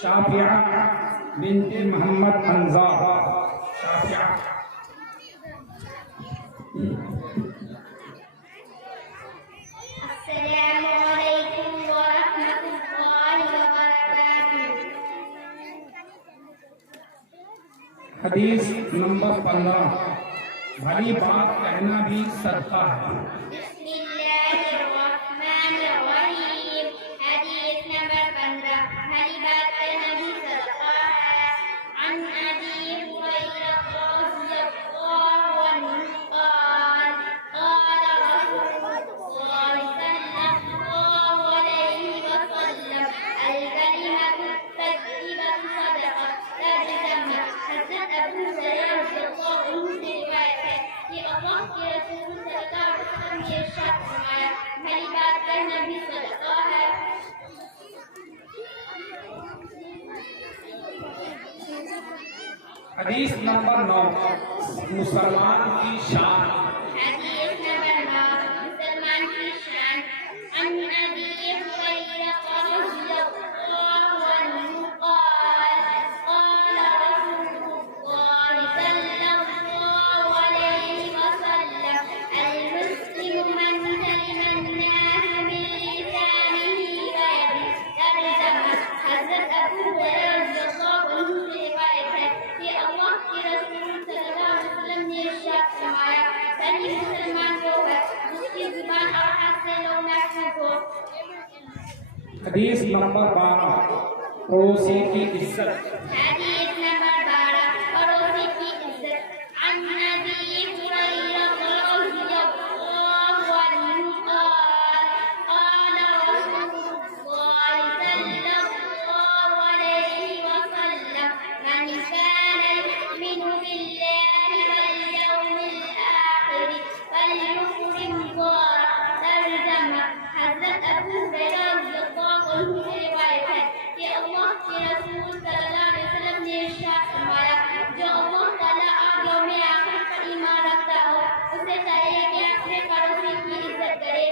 शाफिया बिन्ते मोहम्मद हंजा। शाफिया। अस्सलामु अलैकुम व रहमतुल्लाहि व बरकातुहू। हदीस नंबर 15, भली बात कहना भी सदका है। बिस्मिल्लाहिर्रहमानिर्रहीम। हदीस नंबर 15, भली बात कहना भी सदका है। अन अबी हुरैरा रज़ियल्लाहु अन्हु क़ाल क़ाल रसूलुल्लाहि सल्लल्लाहु अलैहि वसल्लम अल कलिमतु तय्यिबतु सदक़ा। तर्जुमा हज़रत अबू हुरैरा रज़ियल्लाहु अन्हु से रिवायत है कि अल्लाह के रसूल सल्लल्लाहु अलैहि वसल्लम ने इरशाद फरमाया, भली बात कहना भी सदका है। हदीस नंबर 9, मुसलमान की शान। हदीस नंबर 9, मुसलमान की शान। अन अबी हुरैरा रज़ियल्लाहु अन्हु क़ाल क़ाल रसूलुल्लाहि सल्लल्लाहु अलैहि वसल्लम अल मुस्लिमु मन सलिमा अन्नास मिन लिसानिही व यदिही। तर्जुमा हज़रत अबू हुरैरा रज़ियल्लाहु अन्हु से रिवायत है कि अल्लाह के रसूल सल्लल्लाहु अलैहि वसल्लम ने इरशाद फरमाया, सही मुसलमान वो है जिसकी जुबान और हाथ से लोग महफूज हो। हदीस नंबर 12, पड़ोसी की इज्जत। हदीस नंबर 12, पड़ोसी की इज्जत। अन अबी हुरैरा रज़ियल्लाहु अन्हु क़ाल क़ाल रसूलुल्लाहि सल्लल्लाहु अलैहि वसल्लम मन कान युमिनु बिल्लाहि वल यौमिल आखिर फल्युकरिम ज़ारह। तर्जुमा हज़रत अबू हुरैरा रज़ियल्लाहु अन्हु से रिवायत है कि अल्लाह के रसूल सल्लल्लाहु अलैहि वसल्लम ने इरशाद फरमाया, जो अल्लाह ताला और यौम आखिर पर ईमान रखता हो उसे चाहिए कि अपने पड़ोसी की इज्जत करे।